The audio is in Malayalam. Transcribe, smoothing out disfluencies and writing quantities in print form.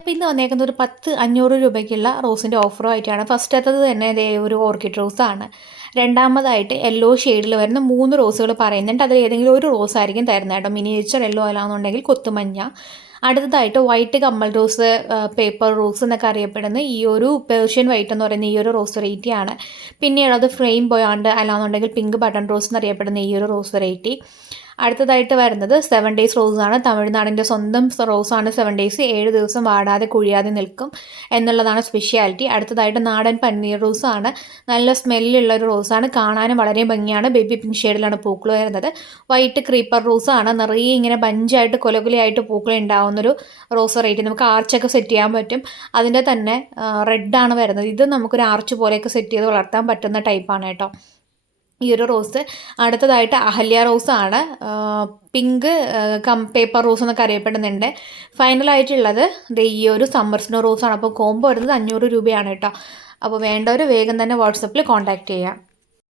അപ്പോൾ ഇന്ന് വന്നേക്കുന്നത് ഒരു 500 രൂപയ്ക്കുള്ള റോസിൻ്റെ ഓഫറുമായിട്ടാണ്. ഫസ്റ്റത്തത് തന്നെ ദേ ഒരു ഓർക്കിഡ് റോസാണ്. രണ്ടാമതായിട്ട് യെല്ലോ ഷെയ്ഡിൽ വരുന്ന 3 റോസുകൾ പറയുന്നുണ്ട്. അതിൽ ഏതെങ്കിലും ഒരു റോസ് ആയിരിക്കും തരുന്നത് കേട്ടോ. മിനിയേച്ചർ യെല്ലോ അല്ലാന്നുണ്ടെങ്കിൽ കൊത്തുമഞ്ഞ. അടുത്തതായിട്ട് വൈറ്റ് കമ്മൽ റോസ്, പേപ്പർ റോസ് എന്നൊക്കെ അറിയപ്പെടുന്ന ഈ ഒരു പേർഷ്യൻ വൈറ്റ് എന്ന് പറയുന്ന ഈ ഒരു റോസ് വെറൈറ്റിയാണ്. പിന്നെയുള്ളത് ഫ്രെയിം ബോയാണ്ട് അല്ലാന്നുണ്ടെങ്കിൽ പിങ്ക് ബട്ടൺ റോസ് എന്നറിയപ്പെടുന്ന ഈ ഒരു റോസ് വെറൈറ്റി. അടുത്തതായിട്ട് വരുന്നത് 7 ഡേയ്സ് റോസാണ്. തമിഴ്നാടിൻ്റെ സ്വന്തം റോസാണ് 7 ഡേയ്സ്. 7 ദിവസം വാടാതെ കുഴിയാതെ നിൽക്കും എന്നുള്ളതാണ് സ്പെഷ്യാലിറ്റി. അടുത്തതായിട്ട് നാടൻ പന്നീർ റോസാണ്. നല്ല സ്മെല്ലുള്ള ഒരു റോസാണ്. കാണാനും വളരെ ഭംഗിയാണ്. ബേബി പിങ്ക് ഷെയ്ഡിലാണ് പൂക്കൾ വരുന്നത്. വൈറ്റ് ക്രീപ്പർ റോസാണ്. നിറയെ ഇങ്ങനെ ബഞ്ചായിട്ട് കൊലകുലയായിട്ട് പൂക്കൾ ഉണ്ടാവുന്നൊരു റോസ് വെറൈറ്റി. നമുക്ക് ആർച്ചൊക്കെ സെറ്റ് ചെയ്യാൻ പറ്റും. അതിൻ്റെ തന്നെ റെഡാണ് വരുന്നത്. ഇത് നമുക്കൊരു ആർച്ച് പോലെയൊക്കെ സെറ്റ് ചെയ്ത് വളർത്താൻ പറ്റുന്ന ടൈപ്പാണ് കേട്ടോ ഈ ഒരു റോസ്. അടുത്തതായിട്ട് അഹല്യ റോസാണ്. പിങ്ക് പേപ്പർ റോസ് എന്നൊക്കെ അറിയപ്പെടുന്നുണ്ട്. ഫൈനലായിട്ടുള്ളത് ഈ ഒരു സമ്മർ സ്നോ റോസാണ്. അപ്പോൾ കോംബോ വരുന്നത് 500 രൂപയാണ് കേട്ടോ. അപ്പോൾ വേണ്ടവർ വേഗം തന്നെ വാട്സപ്പിൽ കോൺടാക്റ്റ് ചെയ്യാം.